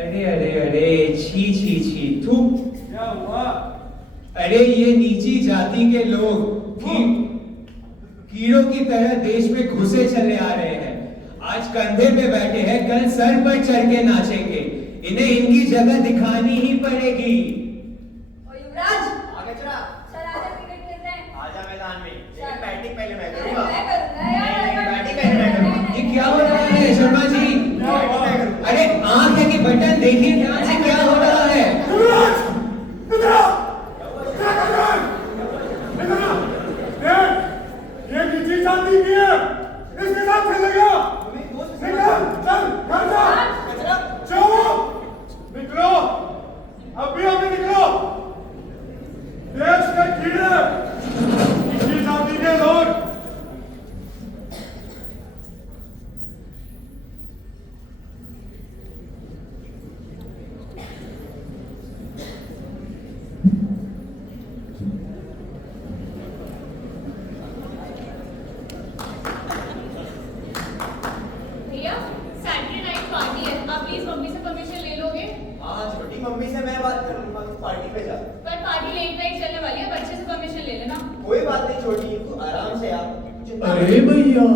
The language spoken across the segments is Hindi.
अरे अरे अरे, छी छी छी, थू। क्या हुआ? अरे ये नीची जाति के लोग कीड़ों की तरह देश में घुसे चले आ रहे हैं। आज कंधे पे बैठे हैं, कल सर पर चढ़ के नाचेंगे। इन्हें इनकी जगह दिखानी ही पड़ेगी। ओ युवराज, आगे चला। चल आजा क्रिकेट खेलते हैं। आजा मैदान में। लेकिन बैटिंग पहले मैं अरे करूंगा। मैं करूंगा यार। नहीं, बैटिंग पहले मैं करूंगा। ये क्या हो रहा है शर्मा जी? बैटिंग मैं करूंगा। अरे आंख है कि बटन, देखिए ध्यान से क्या हो रहा है। ये नीची जाति की है, इसके साथ खेलेगा। निकल, चल, घर जा। चुप, निकलो, अभी अभी निकलो। देश के कीड़े, नीची जाति के लोग। भैया सैटरडे नाइट पार्टी है, आप प्लीज मम्मी से परमिशन ले लोगे? हाँ, छोटी मम्मी से मैं बात कर लूंगा, तू पार्टी पे जा। पर पार्टी लेट नाइट चलने वाली है, अब अच्छे से परमिशन ले लेना। कोई बात नहीं छोटी, तू आराम से आ। चिंता मत अरे भैया,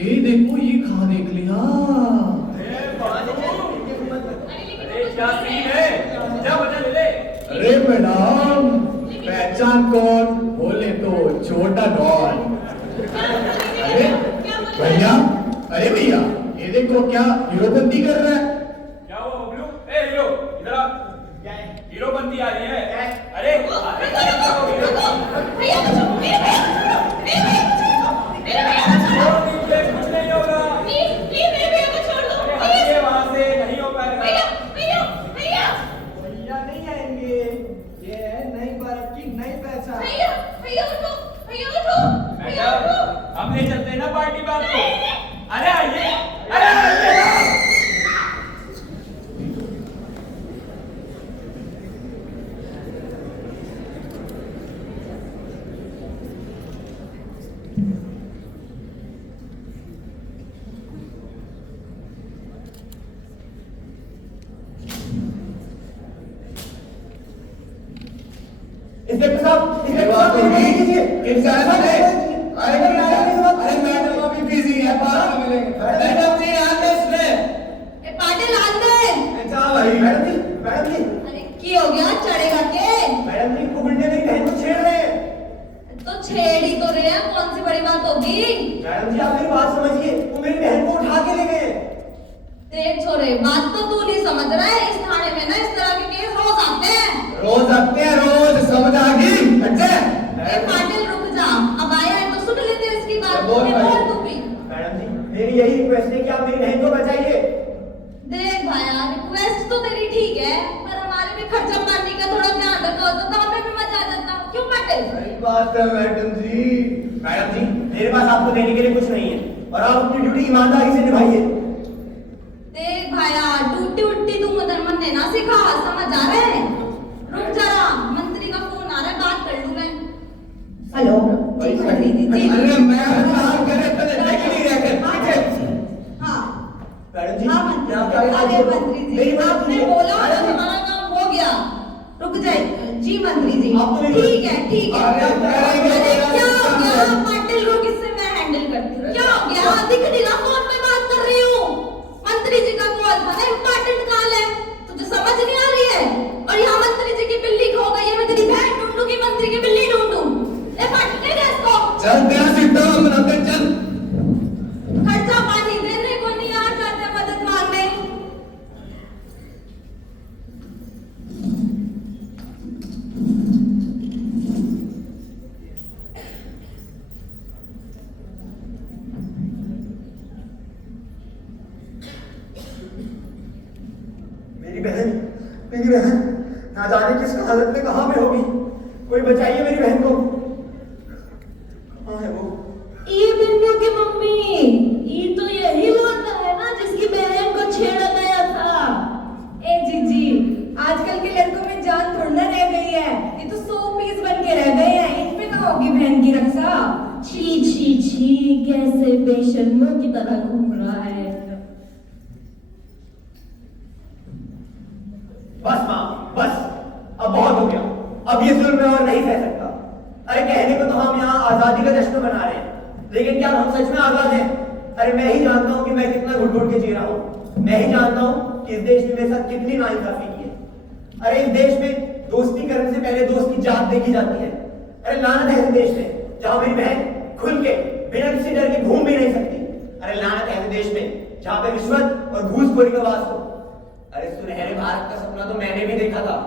ये देखो ये कहाँ देख लिया। कहाँ से चल, इनकी हिम्मत मत। अरे लेकिन अरे वो क्या कुछ सीन नहीं है? जा बता ले ले। अरे मैडम, पहचान कौन? बोले तो छोटा डॉन। अरे भैया, अरे भैया, ये देखो क्या हीरोपंती कर रहा है। क्या हुआ बबलू? ए हीरो, इधर आ। क्या है? हीरोपंती आ रही है। क्या है? अरे भैया को छोड़ो, मेरे भैया को छोड़ो, मेरे भैया को छोड़ो, मेरे भैया को छोड़ो। कुछ नहीं होगा। प्लीज प्लीज मेरे भैया को छोड़ दो, अरे प्लीज। हटिए वहां से, नहीं हो भैया पाएगा। भैया भैया भैया नहीं आएंगे। ये है नई भारत की नई पहचान। भैया भैया उठो, भैया उठो, भैया मैडम, उठो। हम ले चलते हैं ना पार्टी में आपको। नहीं, नहीं। अरे आइए, अरे आइए। इंस्पेक्टर साहब, ये बात तो मेरी नहीं। कीजिए। इंसान है। अरे मैडम अभी बिजी है, बाद में मिलेंगे। मैडम जी आते इसमें। ए पाटिल आंदे। मैडम जी, मैडम जी, अरे की हो गया, चढ़ेगा के? मैडम जी को गुंडे मेरी बहन को छेड़ रहे हैं। तो छेड़ ही तो रहे हैं, कौन सी बड़ी बात होगी? मैडम जी आप मेरी बात समझिए, वो मेरी बहन को उठा के ले गए। देख छोरे, बात तो तू नहीं समझ रहा है। इस थाने में ना इस तरह के केस रोज आते हैं। रोज आते हैं, रोज समझ आ गई। अच्छा ए पाटिल रुक जा, अब आया है तो सुन लेते हैं इसकी बात। बोल तूने भाई। बोल तू भी। मैडम जी मेरी यही रिक्वेस्ट है कि आप मेरी बहन को बचाइए। देख भाया, रिक्वेस्ट तो तेरी ठीक है, पर हमारे भी खर्चा पानी का थोड़ा ध्यान रखो तो हमें भी मजा आ जाता। क्यों पाटिल? सही बात है मैडम जी। मैडम जी मेरे पास आपको देने के लिए कुछ नहीं है और आप अपनी ड्यूटी ईमानदारी से निभाइए। देख भाया, टूटी उट्टी तू मदर मन ने ना सिखा, समझ आ रहा है? रुक जरा, मंत्री का फोन आ रहा है, बात कर लूं मैं। हेलो जी मंत्री जी। अरे मैं काम करे तो देख नहीं रहे थे। हाँ मैडम जी हाँ मैं मंत्री आपके आगे हाथ अरे जोड़ता हूं। मंत्री मेरी जी, बात आपने सुनिए। बोला और मैडम जी, हमारा काम हो गया। रुक जाए जी मंत्री जी। आप तो मेरी- ठीक है ठीक है। अरे करेंगे, अरे क्या हो करेंगे। गया पाटिल, रुक, इससे मैं हैंडल करती हूँ। क्या हो गया? दिख नहीं रहा, फोन पे बात कर रही हूँ। मंत्री जी का कॉल था ना, इम्पोर्टेंट कॉल है, तुझे समझ नहीं आ रही है? और यहाँ मंत्री जी की बिल्ली खो गई है, मैं तेरी बहन ढूंढूं कि मंत्री की बिल्ली ढूंढूं? ए पाटिल ले इसको। चल तेरा सिट्टा मनाते चल। खर्चा पानी देने को नहीं आ जाते, मदद मांगने। मेरी बहन ना जाने किस हालत में कहाँ पे होगी। कोई बचाइए मेरी बहन को। कहाँ है वो? ये बिन्नू की मम्मी, ये तो यही लौंडा है ना जिसकी बहन को छेड़ा गया था। ए जीजी, आजकल के लड़कों में जान थोड़ी ना रह गई है, ये तो 100 पीस बन के रह गए हैं। इन पे कहाँ होगी बहन की रक्षा? छी छी छी, कैसे बेशर्मों की तरह घूम रहा है। अरे कहने को तो हम यहाँ आजादी का जश्न मना रहे हैं, लेकिन क्या हम सच में आजाद हैं? अरे मैं ही जानता हूँ कि मैं कितना घुट घुट के जी रहा हूँ। मैं ही जानता हूँ कि इस देश ने मेरे साथ कितनी नाइंसाफी की है। अरे इस देश में दोस्ती करने से पहले दोस्त की जात देखी जाती है। अरे लानत है इस देश में जहाँ मेरी बहन खुल के बिना किसी डर के घूम भी नहीं सकती। अरे लानत है इस देश में जहाँ पे रिश्वत और घूसखोरी का वास हो। अरे सुनहरे भारत का सपना तो मैंने भी देखा था,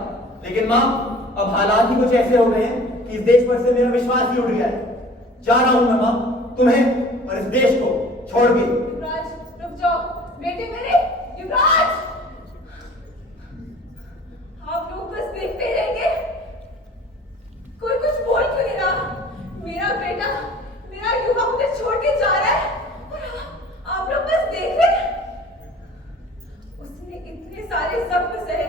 लेकिन माँ अब हालात ही कुछ ऐसे हो गए हैं कि इस देश पर से मेरा विश्वास ही उठ गया है। जा रहा हूं मैं माँ, तुम्हें और इस देश को छोड़ के। युवराज रुक जाओ बेटे मेरे। युवराज, आप लोग बस देखते रहेंगे, कोई कुछ बोल क्यों नहीं रहा? मेरा बेटा, मेरा युवा मुझे छोड़ के जा रहा है और आप लोग बस देख रहे हैं। उसने इतने सारे जख्म सहे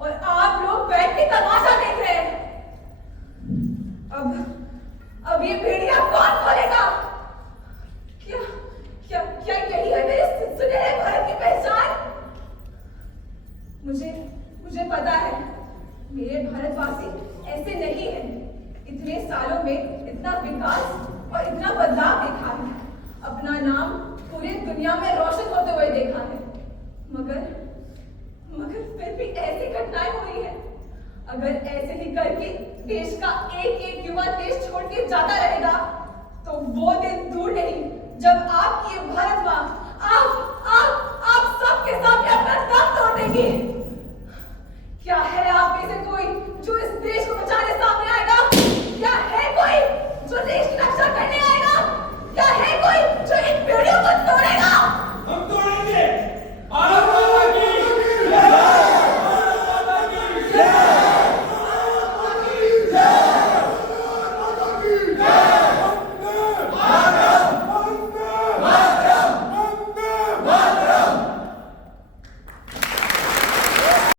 और आप लोग बैठ के तमाशा देख रहे हैं। अब ये भेड़िया कौन खोलेगा? क्या क्या क्या यही है मेरे सुनहरे भारत की पहचान? मुझे पता है मेरे भारतवासी ऐसे नहीं हैं। इतने सालों में इतना विकास और इतना बदलाव देखा है, अपना नाम पूरी दुनिया में रोशन होते हुए देखा है, मगर फिर भी ऐसी घटनाएं हो रही है। अगर ऐसे ही करके देश का एक एक युवा देश छोड़ के जाता रहेगा तो वो दिन दूर नहीं जब आपकी ये भारत माँ आप सबके सामने